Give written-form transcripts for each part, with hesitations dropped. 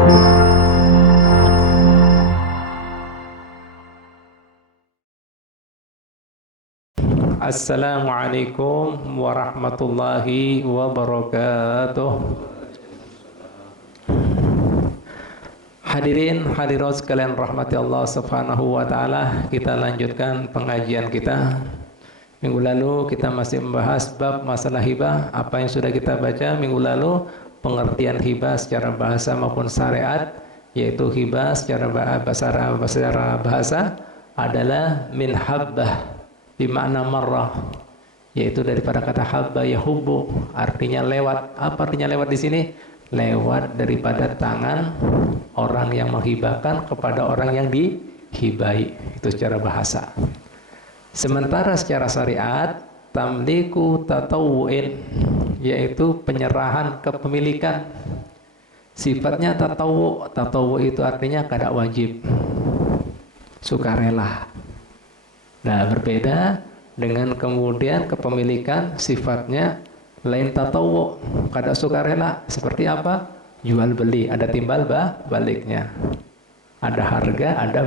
Assalamualaikum warahmatullahi wabarakatuh. Hadirin hadirat sekalian rahmati Allah Subhanahu wa taala, kita lanjutkan pengajian kita. Minggu lalu kita masih membahas bab masalah hibah. Apa yang sudah kita baca minggu lalu, pengertian hibah secara bahasa maupun syariat, yaitu hibah secara bahasa adalah min habbah, bermakna marrah, yaitu daripada kata habba yahubbu, artinya lewat. Apa artinya lewat di sini? Lewat daripada tangan orang yang menghibahkan kepada orang yang dihibahi, itu secara bahasa. Sementara secara syariat, tamliku tatawu'in, yaitu penyerahan kepemilikan. Sifatnya tatawu. Tatawu itu artinya kada wajib, sukarela. Nah, berbeda dengan kemudian kepemilikan sifatnya lain tatawu, kada sukarela. Seperti apa? Jual beli, ada timbal baliknya, ada harga, ada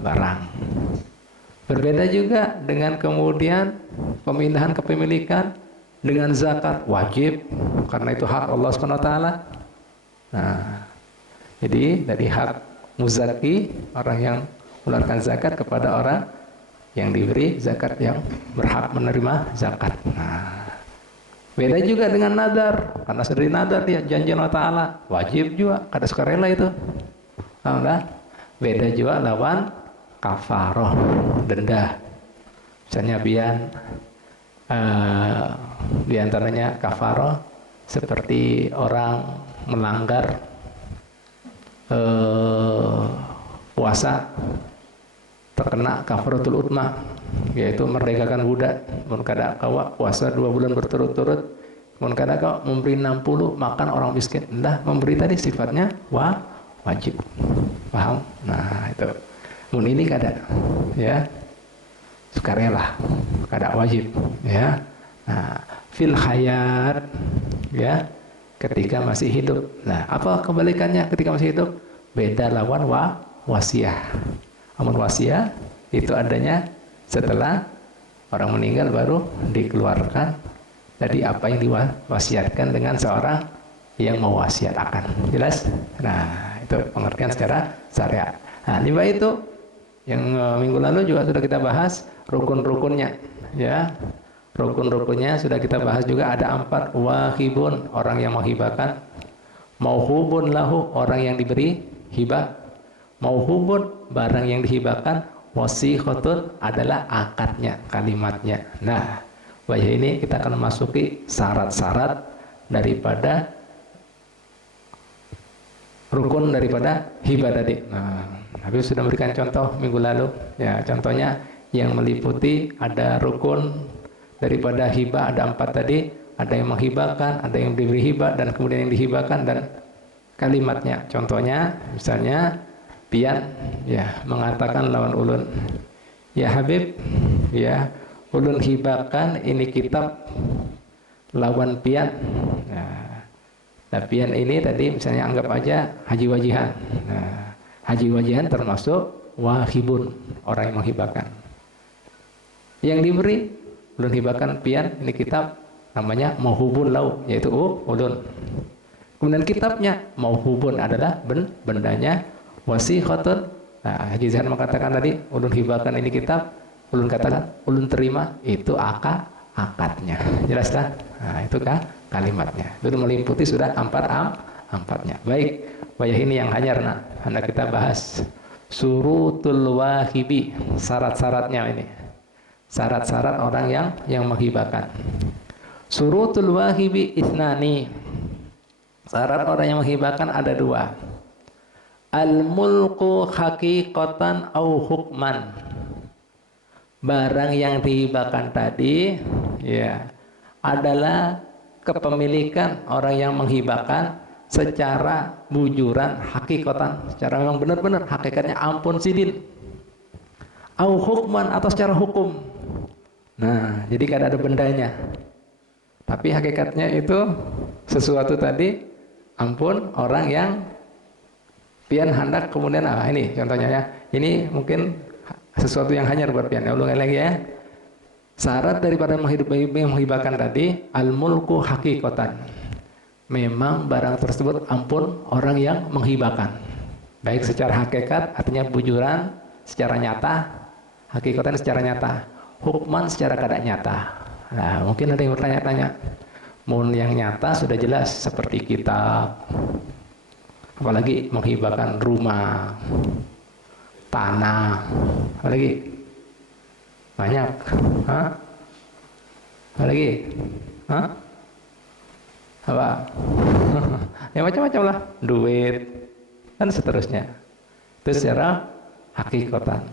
barang. Berbeda juga dengan kemudian pemindahan kepemilikan dengan zakat, wajib karena itu hak Allah SWT. Nah, jadi dari hak muzaki, orang yang mengeluarkan zakat, kepada orang yang diberi zakat, yang berhak menerima zakat. Nah, beda juga dengan nadar, karena sudah nadar dia janji Allah Ta'ala, wajib juga, kada sukarela itu. Nah, beda juga lawan kafaroh, denda. Misalnya di antaranya kafaroh seperti orang melanggar puasa, terkena kafaratul utmah, yaitu merdekakan budak. Mun kada kawa puasa 2 bulan berturut-turut, mun kada kawa memberi 60 makan orang miskin. Nah, memberi tadi sifatnya wajib. Paham? Nah, itu. Mun ini kada, ya, sukarela, kada wajib, ya. Nah, fil hayat, ya, ketika masih hidup. Nah, apa kebalikannya ketika masih hidup? Beda lawan wasiah. Amun wasiah itu adanya setelah orang meninggal baru dikeluarkan dari apa yang diwasiatkan dengan seorang yang mewasiatkan. Jelas? Nah, itu pengertian secara syariat. Nah, lima itu yang minggu lalu juga sudah kita bahas rukun-rukunnya, ya. Rukun-rukunnya sudah kita bahas juga, ada 4. Wahibun, orang yang menghibahkan. Mauhubun lahu, orang yang diberi hibah. Mauhubun, barang yang dihibahkan. Wasikhotun adalah akadnya, kalimatnya. Nah, wajah ini kita akan masuki syarat-syarat daripada rukun daripada hibah tadi. Nah, habis sudah memberikan contoh minggu lalu, ya. Contohnya yang meliputi ada rukun daripada hibah, ada 4 tadi. Ada yang menghibahkan, ada yang diberi hibah, dan kemudian yang dihibahkan, dan kalimatnya. Contohnya misalnya pian, ya, mengatakan lawan ulun, ya Habib, ya, ulun hibahkan ini kitab lawan pian. Nah, pian ini tadi misalnya anggap aja Haji Wajihan. Nah, Haji Wajihan termasuk wahibun, orang yang menghibahkan. Yang diberi, ulun hibahkan pian ini kitab namanya mauhubun lau, yaitu ulun. Kemudian kitabnya mauhubun adalah bendanya. Wasikhotun, nah, Haji Zahan mengatakan tadi ulun hibahkan ini kitab, ulun katakan ulun terima, itu akadnya. Jelas kan? Nah, itu kan kalimatnya. Itu meliputi sudah 4-nya. Baik, wajah ini yang hanyar. Nah, hendak kita bahas surutul wahibi, syarat-syaratnya ini. Syarat-syarat orang yang menghibahkan. Surutul wahibi ithnani. Syarat orang yang menghibahkan ada 2. Al-mulku haqiqatan au hukman. Barang yang dihibahkan tadi, ya, adalah kepemilikan orang yang menghibahkan secara bujuran, hakikatan, secara memang benar-benar, hakikatnya ampun sidin. Au hukman, atau secara hukum. Nah, jadi kan ada bendanya, tapi hakikatnya itu sesuatu tadi ampun orang yang pian hendak kemudian ini contohnya ya. Ini mungkin sesuatu yang hanyar buat pian. Ulangi lagi ya. Syarat daripada menghibahkan tadi al-mulku hakikatan. Memang barang tersebut ampun orang yang menghibahkan. Baik secara hakikat artinya bujuran secara nyata, hakikatan secara nyata, hukman secara keadaan nyata. Nah, mungkin ada yang bertanya-tanya. Mun yang nyata sudah jelas seperti kitab. Apalagi menghibahkan rumah, tanah, apalagi banyak, apalagi, apa? Ya macam-macam lah, duit dan seterusnya. Itu secara hakikatan.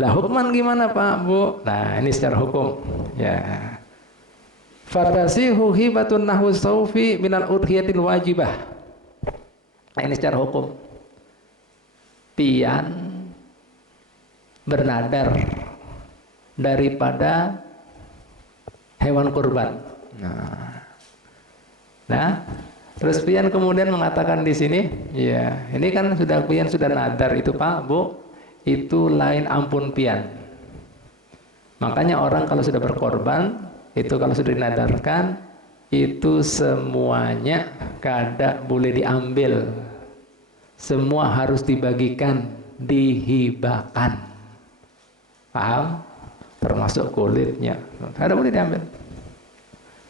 Lah hukman gimana Pak Bu? Nah ini secara hukum, ya. Fatasihu hibatun nahwu saufi minal udhiyatil wajibah. Nah, ini secara hukum. Pian bernadar daripada hewan kurban. Nah, terus pian kemudian mengatakan di sini, ya, ini kan pian sudah nadar itu Pak, Bu, itu lain ampun pian. Makanya orang kalau sudah berkorban, itu kalau sudah dinadarkan, itu semuanya kada boleh diambil, semua harus dibagikan, dihibahkan, paham? Termasuk kulitnya, kada boleh diambil.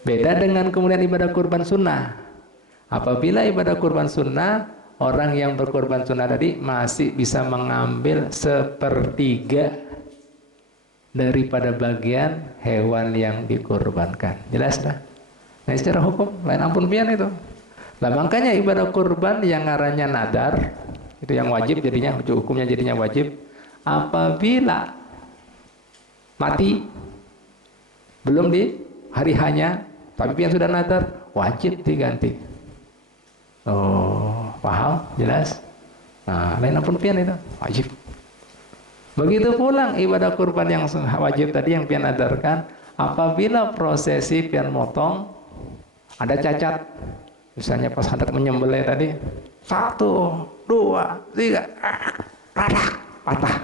Beda dengan kemudian ibadah kurban sunnah. Apabila ibadah kurban sunnah, orang yang berkorban sunnah tadi masih bisa mengambil sepertiga daripada bagian hewan yang dikorbankan. Jelas dah? Nah secara hukum lain ampun pian itu. Nah makanya ibadah kurban yang ngarannya nadar itu yang wajib jadinya, hukumnya jadinya wajib apabila mati belum di hari hanya, tapi pian sudah nadar wajib diganti. Oh paham? Jelas? Nah lain ampun pian itu wajib. Begitu pulang ibadah kurban yang wajib tadi yang pian nadarkan, apabila prosesi pian motong ada cacat, misalnya pas hendak menyembelih tadi 1, 2, 3 patah,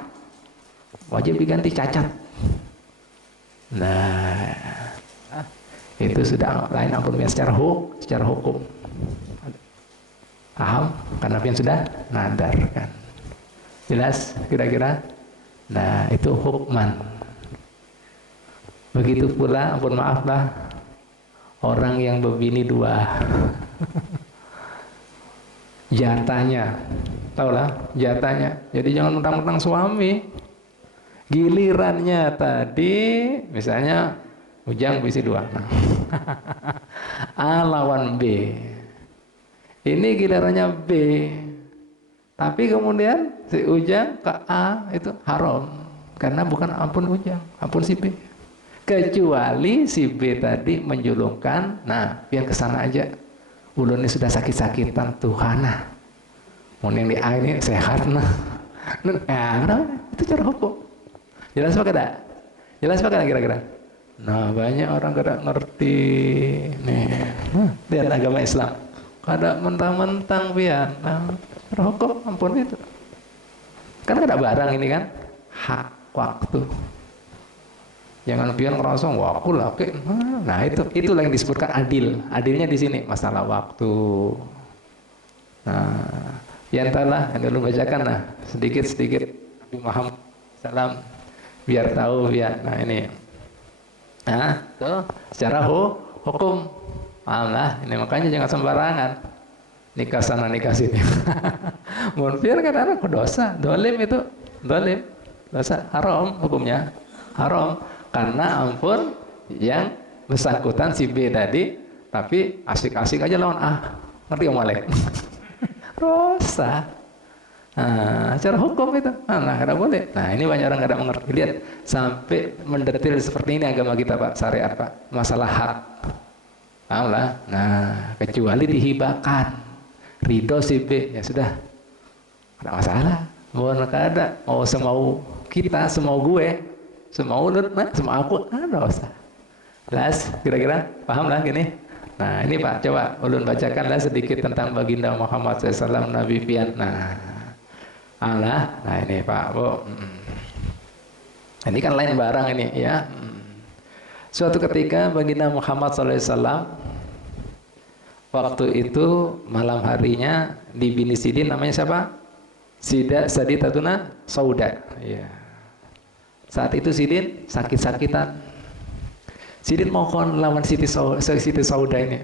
wajib diganti cacat. Nah itu sudah lain ampun pian secara hukum. Paham? Karena pian sudah nadarkan. Jelas kira-kira? Nah itu hukman. Begitu pula, ampun maaf lah, orang yang berbini 2 jatahnya, tahulah jatahnya. Jadi jangan mentang-mentang suami, gilirannya tadi misalnya Ujang bisi 2 A lawan B, ini gilirannya B, tapi kemudian si Ujang ke A itu haram karena bukan ampun Ujang, ampun si B. Kecuali si B tadi menjulungkan, nah pian kesana aja, ulun ini sudah sakit-sakitan Tuhan, nah mau yang di A ini sehat nah, nah itu cara hukum. Jelas apa kada? Jelas apa kada kira-kira? Nah banyak orang kada ngerti nih, lihat agama Islam kada mentang-mentang pian, nah hukum ampun itu kan kada barang ini kan hak waktu. Jangan pian ngerasa wah aku laki. Nah itulah yang disebutkan adil. Adilnya di sini masalah waktu. Nah, ya entahlah yang dulu bacakan lah sedikit Nabi Muhammad SAW biar tahu biar. Nah ini. Nah, tuh secara hukum. Paham lah. Ini makanya jangan sembarangan. Nikah sana nikah sini. Mun pian kan anak dosa, dolim itu, dolim. Dosa haram hukumnya. Haram. Karena ampun yang bersangkutan si B tadi, tapi asik-asik aja lawan A, ngerti om Alek? Dosa. Nah, secara hukum itu, nah kada boleh. Nah ini banyak orang kada mengerti. Lihat sampai mendetil seperti ini agama kita Pak, syariat Pak, masalah hak. Paham lah. Nah kecuali dihibahkan, ridho si B ya sudah, ada masalah. Mau kada, mau semau kita, semau gue. Semua ulun, nah, semua aku, ada usah. Jelas, kira-kira paham lah gini. Nah ini Pak, coba ulun bacakanlah sedikit tentang baginda Muhammad SAW, Nabi pian. Nah Alah, nah ini Pak Bu. Ini kan lain barang ini ya. Suatu ketika baginda Muhammad SAW waktu itu malam harinya di Bini Sidin, namanya siapa? Saditatuna Sauda. Ya. Saat itu Sidin sakit-sakitan. Sidin mohon lawan Siti Sauda ini.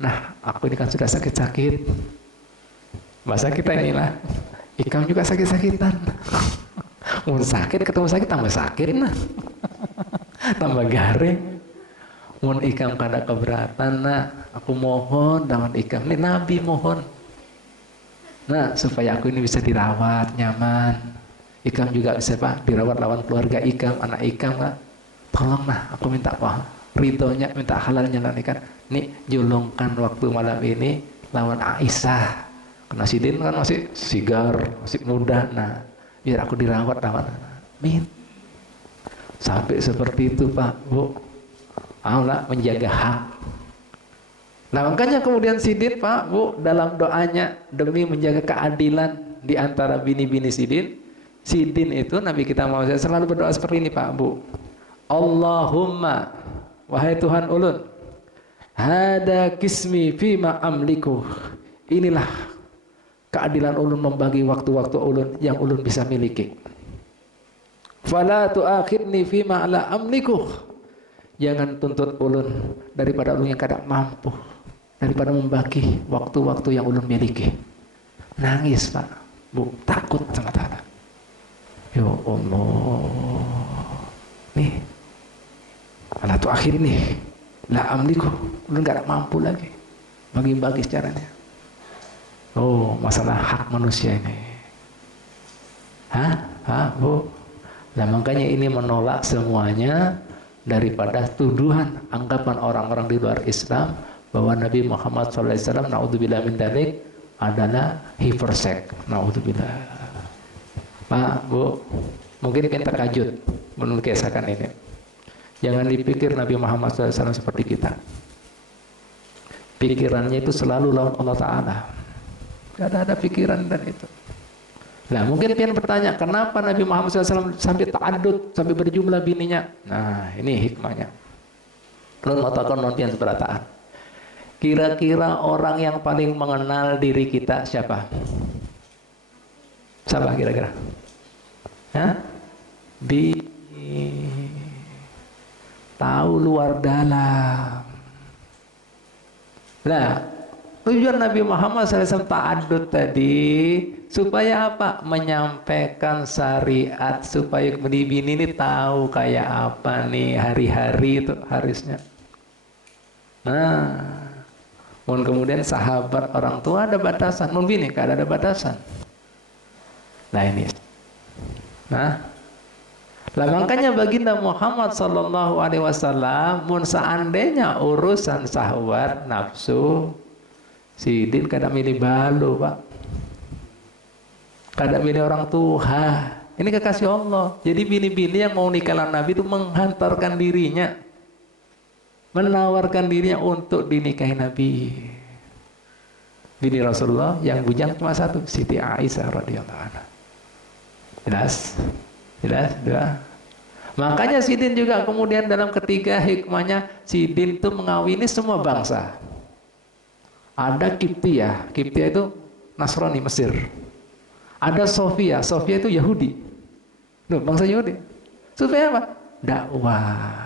Nah, aku ini kan sudah sakit-sakit. Masa kita inilah, Ikam juga sakit-sakitan. Mun sakit ketemu sakit tambah sakit nah. Tambah garing. Mun Ikam kada keberatan nah, aku mohon lawan Ikam. Ini Nabi mohon. Nah, supaya aku ini bisa dirawat nyaman. Ikam juga bisa Pak dirawat lawan keluarga Ikam, anak Ikam lah. Tolong nah, aku minta apa? Ridhonya, minta halalnya lah nih kan. Nih julungkan waktu malam ini lawan Aisyah. Karena Sidin kan masih sigar, masih muda. Nah, biar aku dirawat lawan. Min. Sampai seperti itu Pak, Bu. Allah menjaga hak. Nah makanya kemudian Sidin Pak, Bu, dalam doanya demi menjaga keadilan di antara bini-bini Sidin, Sidin itu Nabi kita Muhammad selalu berdoa seperti ini Pak, Bu. Allahumma, wahai Tuhan ulun, hada kismi fima amliku. Inilah keadilan ulun membagi waktu-waktu ulun yang ulun bisa miliki. Fala tu'akhidni fima la amliku. Jangan tuntut ulun daripada ulun yang kada mampu, daripada membagi waktu-waktu yang ulun miliki. Nangis Pak, Bu, takut sama Ta'ala. Ya Allah, nih ala tu'akhidni la amliku, ulun kada mampu lagi bagi-bagi caranya. Oh, masalah hak manusia ini. Hah, Bu? Nah, makanya ini menolak semuanya daripada tuduhan, anggapan orang-orang di luar Islam bahwa Nabi Muhammad SAW, naudzubillah min dzalik, adalah hipersek. Naudzubillah. Pak, Bu, mungkin kita takajud menurut kesakan ini. Jangan dipikir Nabi Muhammad SAW seperti kita. Pikirannya itu selalu lawan Allah Ta'ala. Gak ada pikiran dan itu. Nah mungkin pian bertanya, kenapa Nabi Muhammad SAW sampai ta'adud, sampai berjumlah bininya? Nah ini hikmahnya. Lalu matakan nontian seberataan. Kira-kira orang yang paling mengenal diri kita siapa? Siapa kira-kira? Hah? Tahu luar dalam. Nah, tujuan Nabi Muhammad SAW ta'adud tadi supaya apa? Menyampaikan syariat supaya bini-bini ini tahu kayak apa nih hari-hari itu harusnya. Nah, kemudian sahabat orang tua ada batasan, bini kada ada batasan. Nah ini. Nah, lah makanya baginda Muhammad sallallahu alaihi wasallam mun seandainya urusan syahwat nafsu Sidin kada milih balu Pak, kada milih orang tua. Ini kekasih Allah. Jadi bini-bini yang mau nikah dengan Nabi itu menghantarkan dirinya, menawarkan dirinya untuk dinikahi Nabi. Bini Rasulullah yang bujang cuma satu, Siti Aisyah radhiyallahu anha. Jelas? Jelas? Dua. Makanya Sidin juga kemudian dalam ketiga hikmahnya, Sidin itu mengawini semua bangsa. Ada Kiptia, Kiptia itu Nasrani Mesir. Ada Sofia, Sofia itu Yahudi. Loh, bangsa Yahudi. Supaya apa? Dakwah.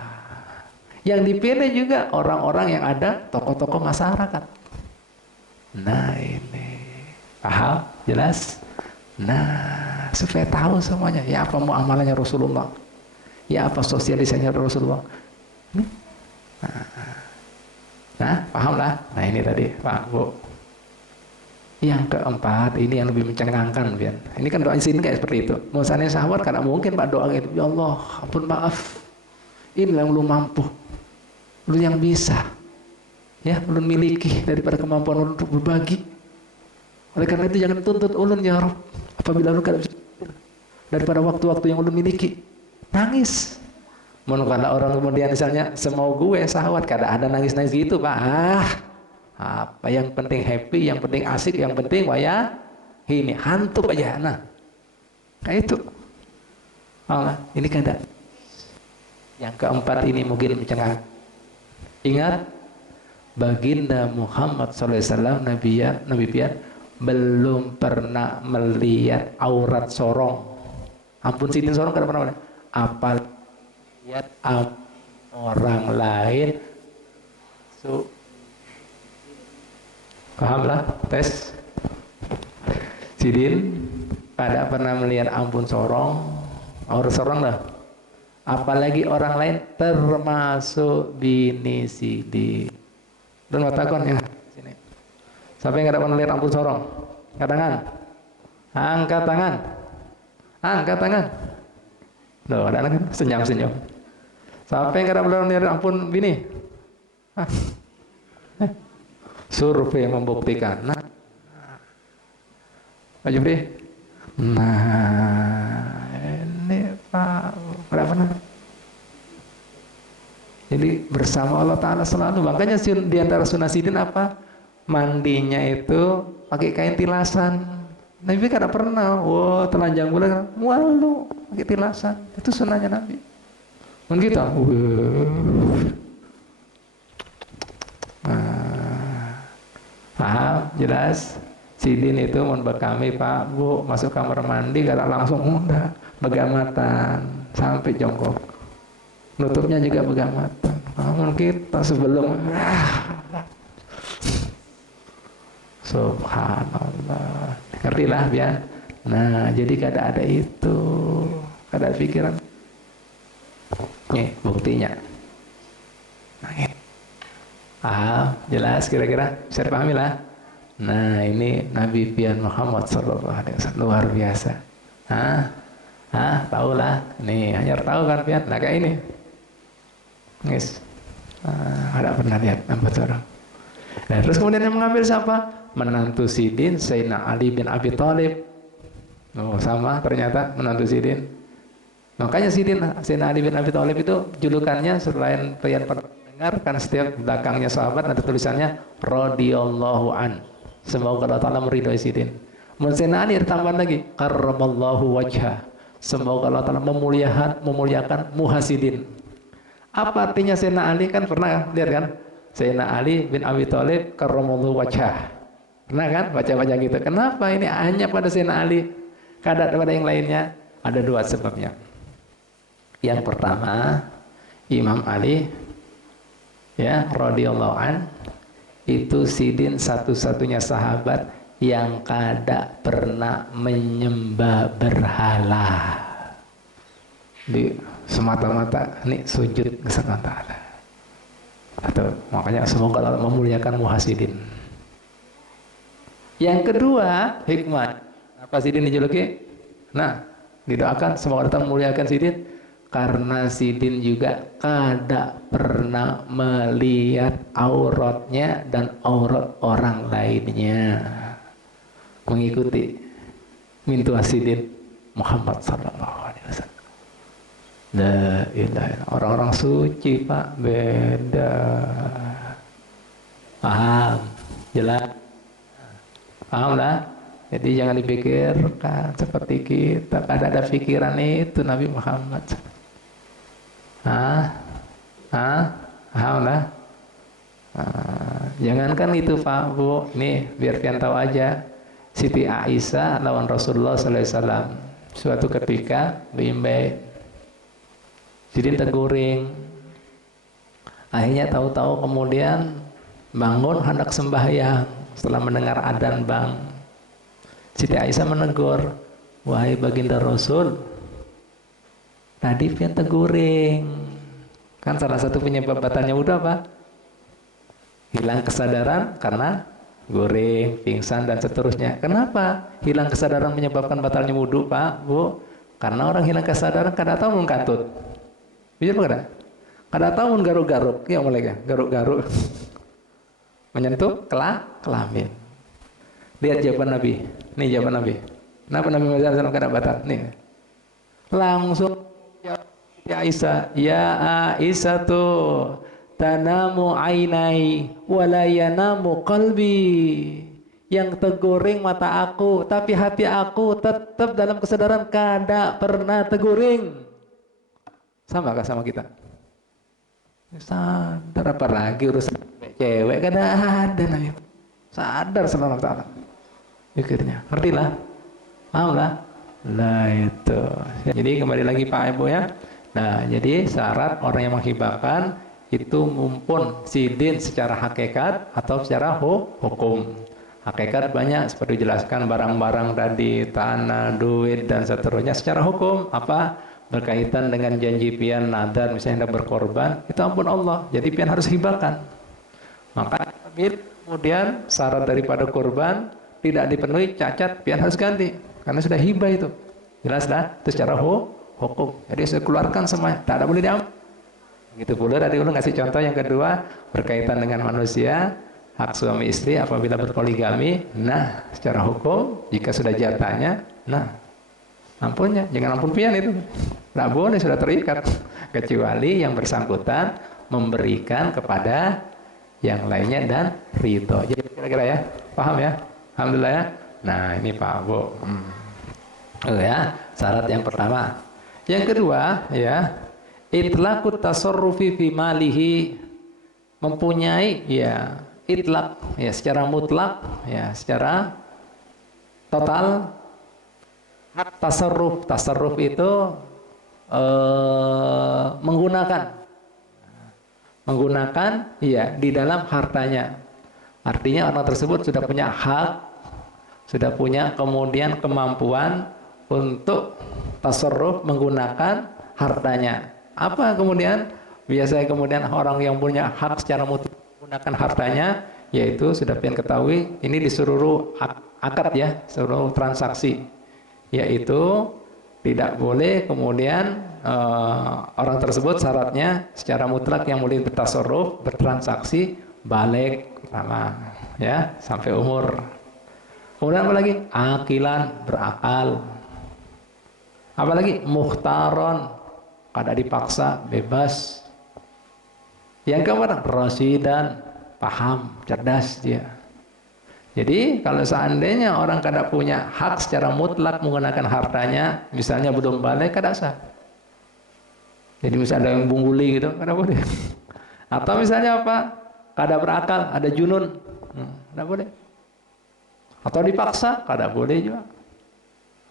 Yang dipilih juga orang-orang yang ada tokoh-tokoh masyarakat. Nah ini, paham? Jelas? Nah, supaya tahu semuanya. Ya apa muamalahnya Rasulullah? Ya apa sosialisasinya Rasulullah? Nah, paham lah. Nah ini tadi, Pak, Bu. Yang keempat, ini yang lebih mencengangkan, Bian. Ini kan doa sini kayak seperti itu. Misalnya sahabat, karena mungkin Pak doa gitu. Ya Allah, ampun maaf. Inilah yang lu mampu. Lu yang bisa. Ya, lu miliki daripada kemampuan lu untuk berbagi. Oleh karena itu jangan tuntut ulun ya Rabb. Apabila lu kada bisa daripada waktu-waktu yang ulun miliki. Nangis. Kalau orang kemudian misalnya semau gue sahabat kada ada nangis-nangis gitu Pak. Apa yang penting happy, yang penting asik, yang penting waya ini hantu aja. Nah, kayak itu. Allah, ini kan ada. Yang keempat ini mungkin mencengah. Ingat, baginda Muhammad SAW Nabi pian belum pernah melihat aurat sorong. Ampun sidin sorong kada pernah. Apal lihat orang lain. Pahamlah tes. Sidin kada pernah melihat ampun sorong, aurat sorong dah. Apalagi orang lain termasuk bini Sidin. Dan watakon ya sini. Siapa yang kada pernah lihat ampun sorong? Angkat tangan. Angkat tangan. Angkat tangan. Loh, ada lagi senyum-senyum. Siapa yang kada pernah lihat ampun bini? Survei membuktikan. Nah, Pak Jubri. Nah, ini Pak berapa pernah? Jadi bersama Allah Ta'ala selalu. Makanya di antara sunnah sidin apa? Mandinya itu pakai kain tilasan. Nabi kada pernah. Wah, telanjang bulan. Walu pakai tilasan. Itu sunnahnya Nabi. Dan kita. Paham? Jelas? Sidin itu mau kami Pak Bu masuk kamar mandi kada langsung udah begamatan sampai jongkok, nutupnya juga begamatan. Namun kita sebelum subhanallah, ngerti lah biar. Nah jadi kada ada itu, kada ada pikiran. Nih buktinya. Nah, jelas kira-kira saya pahami lah. Nah ini Nabi pian Muhammad Sallallahu Alaihi Wasallam luar biasa. Tahu lah. Nih hanya tahu kan pian. Nah kayak ini. Guys, ada pernah lihat nampak orang. Nah, terus kemudian yang mengambil siapa? Menantu Sidin Sayyidina Ali bin Abi Thalib. Oh sama ternyata menantu Sidin. Makanya Sayyidina Ali bin Abi Thalib itu julukannya selain pian dengar kan setiap belakangnya sahabat ada tulisannya radhiyallahu an. Semoga Allah Ta'ala meridhai Sidin. Sayyidina Ali ditambah lagi karramallahu wajha. Semoga Allah Ta'ala memuliakan Muhasidin. Apa artinya Sayyidina Ali? Kan pernah lihat kan? Sayyidina Ali bin Abi Thalib karramallahu wajha. Pernah kan baca-baca gitu. Kenapa ini hanya pada Sayyidina Ali? Kada pada yang lainnya? Ada dua sebabnya. Yang pertama, Imam Ali ya radhiyallahu an itu Sidin satu-satunya sahabat yang kada pernah menyembah berhala. Di semata-mata nih sujud ke Allah Ta'ala. Atau makanya semoga Allah memuliakan Muhasidin. Yang kedua hikmah apa Sidin dijuluki? Nah didoakan semoga Allah memuliakan Sidin. Karena Sidin juga kada pernah melihat auratnya dan aurat orang lainnya, mengikuti mintu Sidin Muhammad Sallallahu Alaihi Wasallam. La ilaha illallah. Orang-orang suci Pak beda. Paham? Jelas? Paham lah? Jadi jangan dipikirkan seperti kita. Ada pikiran itu Nabi Muhammad. Paham lah. Jangankan itu Pak Bu, nih biar kalian tahu aja. Siti Aisyah lawan Rasulullah Sallallahu Alaihi Wasallam. Suatu ketika bimbe, Sidin teguring. Akhirnya tahu-tahu kemudian bangun hendak sembahyang setelah mendengar adzan bang. Siti Aisyah menegur, wahai baginda Rasul, tadi pian teguring. Kan salah satu penyebab batalnya wudhu apa? Hilang kesadaran karena guring, pingsan dan seterusnya. Kenapa hilang kesadaran menyebabkan batalnya wudhu Pak Bu? Karena orang hilang kesadaran kada tahu mun katut. Bisa apa kada tahu mun garuk-garuk. Ya mulai garuk-garuk. Menyentuh kelamin. Lihat jawaban Nabi. Nih jawaban Nabi. Kenapa Nabi Muhammad SAW kada batal? Nih. Langsung ya Aisyah, ya Aisyah tuh tanamu ainai wala yanamu qalbi. yang teguring mata aku, tapi hati aku tetap dalam kesadaran kada pernah teguring. Sama gak sama kita? Sadar apa lagi urusan cewek kada ada namanya. Sadar selalu ta'ala. Pikirnya, ngerti lah, paham lah. Nah itu. Jadi kembali lagi Pak Ibu ya. Nah jadi syarat orang yang menghibahkan itu mumpun sidin secara hakikat atau secara hukum. Hakikat banyak seperti dijelaskan barang-barang tadi, tanah, duit dan seterusnya. Secara hukum apa? Berkaitan dengan janji pian, nadar, misalnya hendak berkorban, itu ampun Allah. Jadi pian harus hibahkan. Maka kemudian syarat daripada korban tidak dipenuhi, cacat, pian harus ganti. Karena sudah hibah itu. Jelas dah? Itu secara hukum. Jadi saya keluarkan semuanya. Tak ada boleh diambil. Gitu pula tadi ulang ngasih contoh yang kedua berkaitan dengan manusia, hak suami istri apabila berpoligami. Nah, secara hukum jika sudah jatahnya, nah ampunnya, jangan ampun pian itu. Tidak boleh, sudah terikat. Kecuali yang bersangkutan memberikan kepada yang lainnya dan ridho. Jadi kira-kira ya, paham ya? Alhamdulillah ya. Nah ini Pak Bu. Ya, syarat yang pertama. Yang kedua ya, itlaqut tasarrufi fi malihi, mempunyai ya itlaq ya secara mutlak ya secara total hak tasarruf. Tasarruf itu menggunakan ya di dalam hartanya. Artinya orang tersebut sudah punya hak, sudah punya kemudian kemampuan untuk tasarruf menggunakan hartanya. Apa kemudian? Biasanya kemudian orang yang punya hak secara mutlak menggunakan hartanya, yaitu sudah pian ketahui ini di seluruh akad ya, seluruh transaksi, yaitu tidak boleh kemudian orang tersebut syaratnya secara mutlak yang boleh bertasarruf, bertransaksi balik lama ya sampai umur. Kemudian apa lagi? Akilan, berakal. Apalagi mukhtaron, kada dipaksa, bebas. Yang keempat, rasidan, paham, cerdas dia. Jadi kalau seandainya orang kada punya hak secara mutlak menggunakan hartanya, misalnya belum balik, kada sah. Jadi misalnya ada yang bungguli gitu, kada boleh. Atau misalnya apa? Kada berakal, ada junun, kada boleh. Atau dipaksa, kada boleh juga.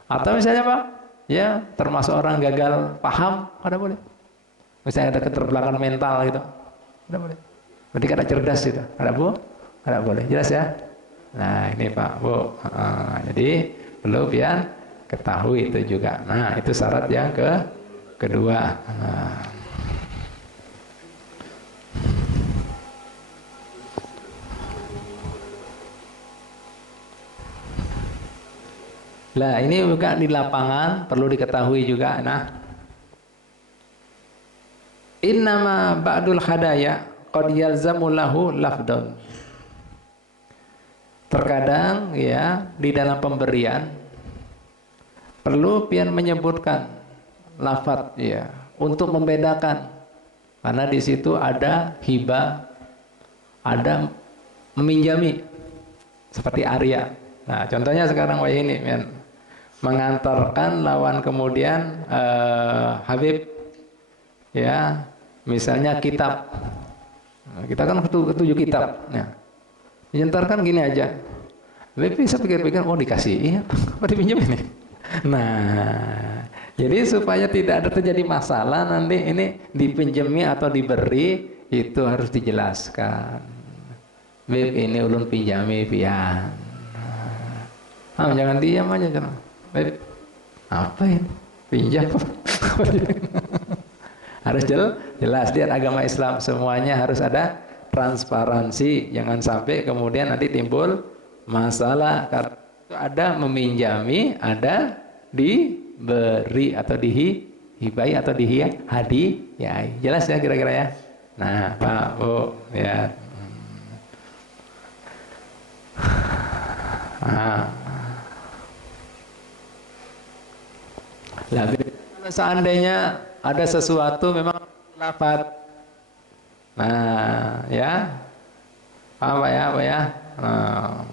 Atau misalnya apa? Ya, termasuk orang gagal paham, kada boleh. Misalnya ada keterbelakangan mental gitu, kada boleh. Berarti kada cerdas itu, kada boleh. Jelas ya? Nah ini Pak Bu. Jadi perlu pian ketahui itu juga. Nah itu syarat yang kedua. Nah ini juga di lapangan perlu diketahui juga. Nah, innama ba'dul hadaya qad yalzamu lahu lafdun. Terkadang ya di dalam pemberian perlu pian menyebutkan lafadz ya untuk membedakan, karena di situ ada hibah, ada meminjami seperti Arya. Nah contohnya sekarang wah ini mengantarkan lawan kemudian Habib ya misalnya kitab. Nah, kita kan ketujuh kitab ya. Diantarkan gini aja, Habib bisa pikir-pikir oh dikasih iya apa dipinjam ini. Nah jadi supaya tidak ada terjadi masalah nanti ini dipinjami atau diberi itu harus dijelaskan. Habib ini ulun pinjami pian. Jangan diam aja jangan. Baik, apa ini? Pinjam. Harus jelas. Lihat agama Islam semuanya harus ada transparansi. Jangan sampai kemudian nanti timbul masalah. Karena itu ada meminjami, ada diberi atau dihibai atau dihadiah. Jelas ya kira-kira ya. Nah Pak Bu ya. Nah, seandainya ada sesuatu memang lafadz. Nah, ya. Apa ya? Nah,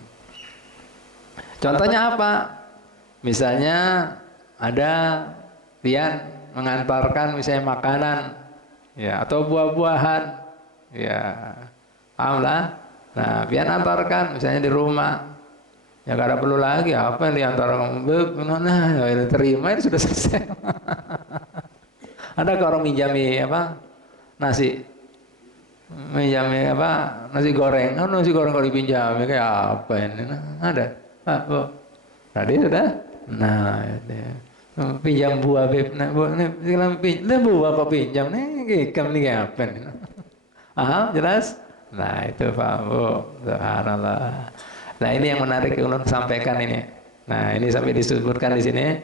Contohnya apa? Misalnya ada pian mengantarkan misalnya makanan, ya, atau buah-buahan, ya, paham lah. Nah, pian antarkan misalnya di rumah, ya gak ada perlu lagi apa yang diantarkan, nah, ya, terima itu sudah selesai. Ada orang minjami apa nasi, minjami apa nasi goreng, oh, nasi goreng kalau dipinjami kayak apa ini? Nah, ada, Bu. Tadi sudah, nah, ini. Pinjam buah beb, nah, bu, ini buah apa pinjam nih, kamu nih apa nih? Ah, jelas? Nah itu Pak Bu, subhanallah. Nah ini yang menarik yang ulun sampaikan ini. Nah ini sampai disebutkan di sini,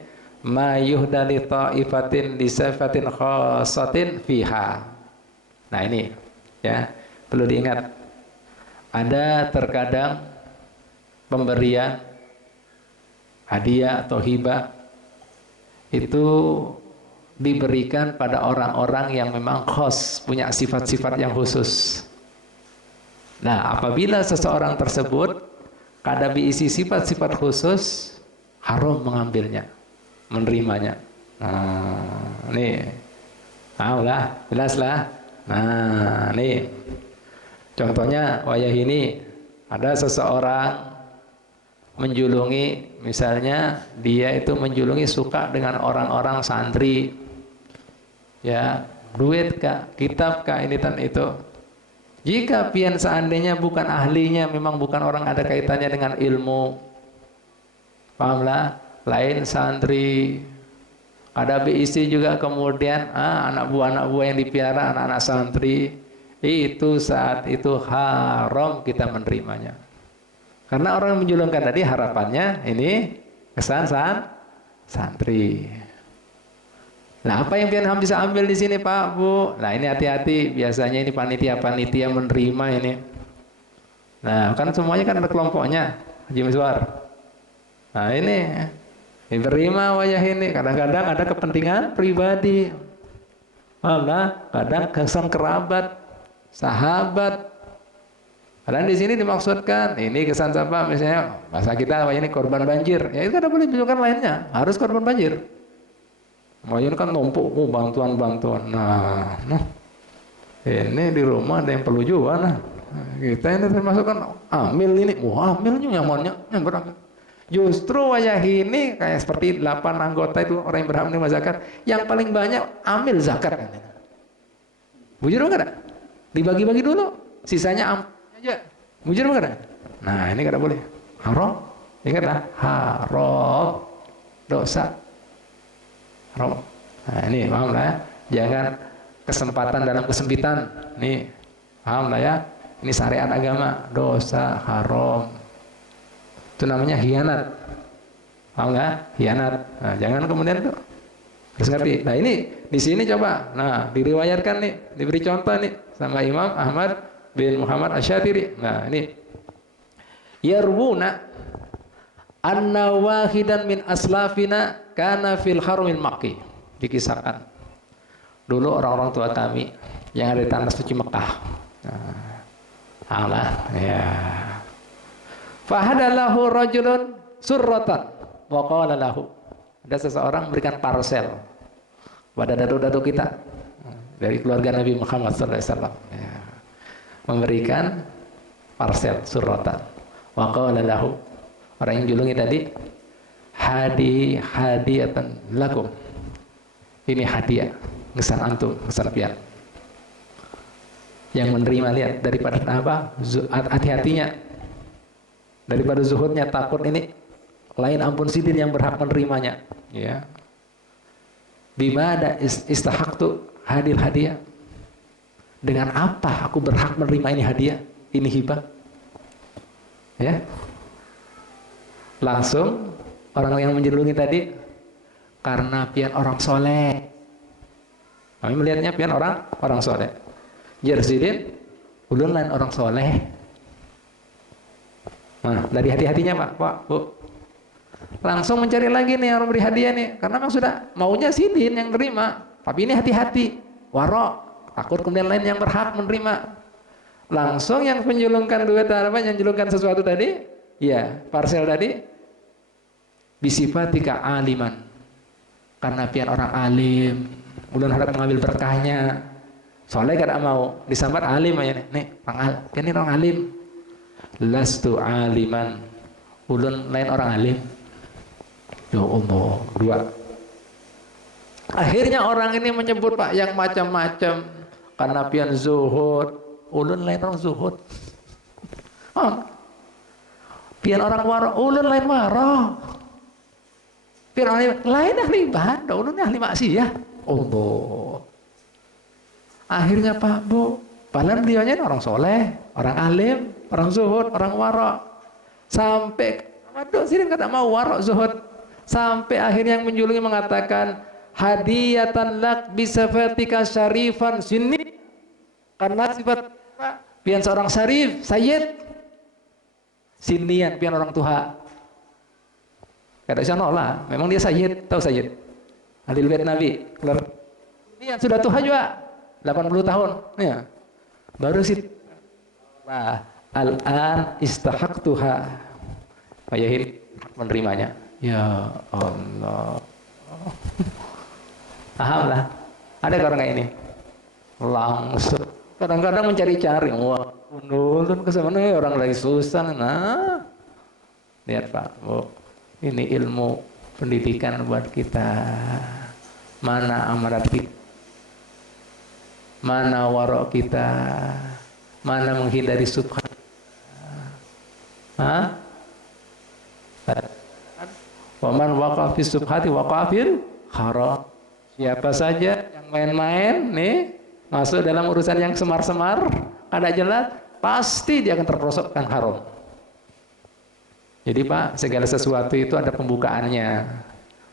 ma yuhdali ta'ifatin lisafatin khassatin fiha. Nah ini ya perlu diingat. Ada terkadang pemberian hadiah atau hibah itu diberikan pada orang-orang yang memang khas, punya sifat-sifat yang khusus. Nah, apabila seseorang tersebut kada diisi sifat-sifat khusus, haram mengambilnya, menerimanya. Nah, nih, tahu lah, jelas lah. Nah, nih, contohnya wayah ini ada seseorang menjulungi, misalnya dia itu menjulungi suka dengan orang-orang santri, ya, duit kah, kitab kah, ini dan itu. Jika pian seandainya bukan ahlinya, memang bukan orang ada kaitannya dengan ilmu, pahamlah, lain santri, ada BIC juga kemudian anak buah yang dipiara, anak-anak santri, itu saat itu haram kita menerimanya. Karena orang yang menjulungkan tadi harapannya ini kesan santri. Nah, apa yang pian bisa ambil di sini Pak Bu? Nah, ini hati-hati. Biasanya ini panitia-panitia menerima ini. Nah, kan semuanya kan ada kelompoknya, Haji Miswar. Nah, ini diterima wayah ini. Kadang-kadang ada kepentingan pribadi. Malah kadang kesan kerabat, sahabat. Dan di sini dimaksudkan ini kesan siapa, misalnya bahasa kita ini korban banjir, ya itu kan boleh tunjukkan lainnya, harus korban banjir. Banjir kan numpuk, bantuan-bantuan. Nah, ini di rumah ada yang perlu juga. Nah, kita ini termasukkan amil ini, amilnya nyamannya, yang beramil. Justru wajah ini kayak seperti 8 anggota itu orang yang berhak menerima zakat, yang paling banyak amil zakat. Bujur enggak? Dibagi-bagi dulu, sisanya amil aja. Mujur bukan? Nah ini kada boleh, haram. Ingatlah, haram, dosa, haram. Nah ini paham lah ya. Jangan kesempatan dalam kesempitan. Nih paham lah ya. Ini syariat agama, dosa, haram. Itu namanya hianat. Paham nggak? Hianat. Nah, jangan kemudian itu harus ngerti. Nah ini di sini coba. Nah diriwayatkan nih, diberi contoh nih sama Imam Ahmad bin Muhammad Asy-Syatiri. Nah, ini yarwuna anna wahidan min aslafina kana fil harumil Makki. Dikisahkan dulu orang-orang tua kami yang ada di tanah suci Mekah. Allah ya. Fahadalahu rajulun surratan wa qala lahu. Ada seseorang memberikan parcel pada dadu-dadu kita dari keluarga Nabi Muhammad sallallahu alaihi wasallam. Ya. Memberikan parcel suratan. Wa qala lahu, orang yang julungi tadi, hadiyatan lakum. Ini hadiah, ngesan antum, ngesan pian. Yang menerima lihat daripada apa? Hati-hatinya. Daripada zuhudnya, takut ini lain ampun sidin yang berhak menerimanya, ya. Bimada istahaqtu hadil hadiah. Dengan apa aku berhak menerima ini hadiah, ini hibah? Ya. Langsung orang yang menjelungi tadi, karena pian orang soleh. Kami melihatnya pian orang soleh. Jersidin, ulun lain orang soleh. Nah, dari hati-hatinya Pak, Bu. Langsung mencari lagi nih orang beri hadiah nih, karena memang sudah maunya sidin yang terima. Tapi ini hati-hati, warok. Takut kemudian lain yang berhak menerima. Langsung yang menjulungkan duit apa, yang menjulungkan sesuatu tadi, ya parcel tadi, bisifatika aliman, karena pian orang alim, ulun harap mengambil berkahnya. Soleh kada mau disambat alim aja nih, pian ini orang alim. Lastu aliman, ulun lain orang alim. Ya Allah, dua. Akhirnya orang ini menyebut Pak yang macam-macam, karena pian zuhud, ulun lain orang zuhud. Pian orang waro, ulun lain waro. Pian orang lain ahli ibadah, ulun ahli maksiat. Allah. Akhirnya Pak Bu, padahal beliaunya orang soleh, orang alim, orang zuhud, orang waro. Sampai, waduh sini kata mau waro zuhud. Sampai akhirnya yang menjulungi mengatakan, hadiyatan lak bisafatika syarifan sini. Karena sifat pian seorang syarif, sayyid. Sinian pian orang tuha. Kata bisa nolak, memang dia sayyid, tahu sayyid. Adil bait Nabi. Ini yang sudah tuha juga. 80 tahun. Ya. Baru sih. Al-an istahaqtuha. Ayahin menerimanya. Ya Allah. Paham lah. Ada orang kayak ini. Langsung. Kadang-kadang mencari-cari. Wah, nulun ke sana orang lagi susah. Nah. Lihat Pak, Bu. Ini ilmu pendidikan buat kita. Mana amarat kita? Mana warok kita? Mana menghindari subhat? Waman waqafi subhati waqafil haram. Siapa saja yang main-main nih masuk dalam urusan yang semar-semar, kada jelas, pasti dia akan terperosokkan haram. Jadi Pak, segala sesuatu itu ada pembukaannya.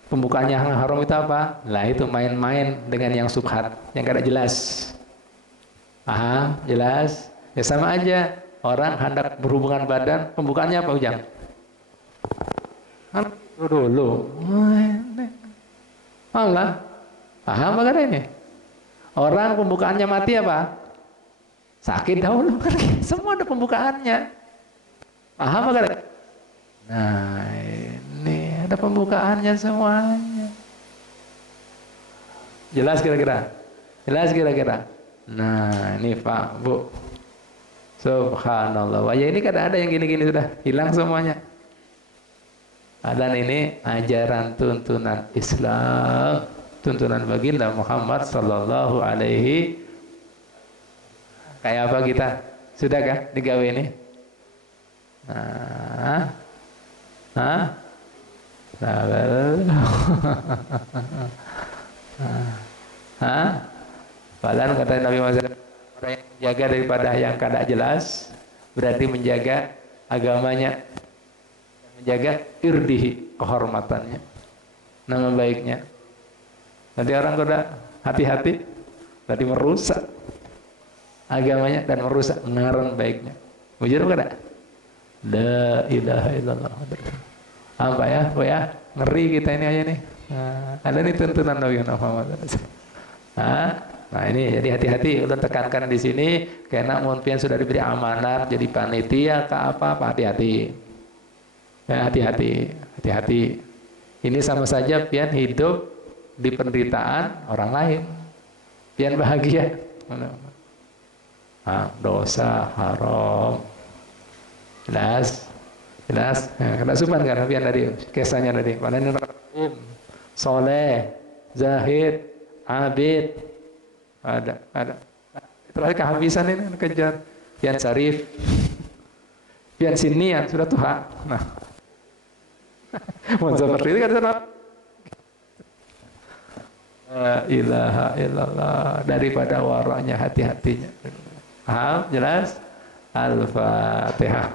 Pembukaannya yang haram itu apa? Lah itu main-main dengan yang subhat, yang kada jelas. Paham? Jelas? Ya sama aja. Orang hendak berhubungan badan, pembukaannya apa Ujang? Dulu. Paham lah? Paham apa ini? Orang pembukaannya mati apa? Sakit dahulu. Semua ada pembukaannya. Paham apa? Nah ini ada pembukaannya semuanya. Jelas kira-kira? Jelas kira-kira? Nah ini Pak Bu, subhanallah. Wah ya ini kan ada yang gini-gini sudah hilang semuanya. Dan ini ajaran tuntunan Islam, tuntunan baginda Muhammad sallallahu alaihi. Kayak apa kita? Sudahkah digawe ini? Padahal kata Nabi Muhammad, orang yang menjaga daripada yang kada jelas berarti menjaga agamanya, menjaga irdihi, kehormatannya, nama baiknya. Nanti orang kada hati-hati berarti merusak agamanya dan merusak ngaran baiknya. Bujur kada? La ilaha illallah. Apa ya? Oh ya, ngeri kita ini aja nih. Ada nih tuntunan Nabi Muhammad. Nah ini jadi hati-hati, udah tekankan di sini karena pian sudah diberi amanat jadi panitia ke apa hati-hati. Ya, hati-hati. Ini sama saja pian hidup di penderitaan orang lain. Pian bahagia. Dosa haram. Jelas. Kena supan kan pian tadi kisahnya tadi. Padahal soleh, zahid, abid. Ada. Terakhir kehabisan ini kejar. Pian syarif. Pian sinian sudah Tuhan. Nah. Seperti itu kan sana. La ilaha illallah, daripada waranya hati-hatinya. Paham? Jelas? Al-Fatihah.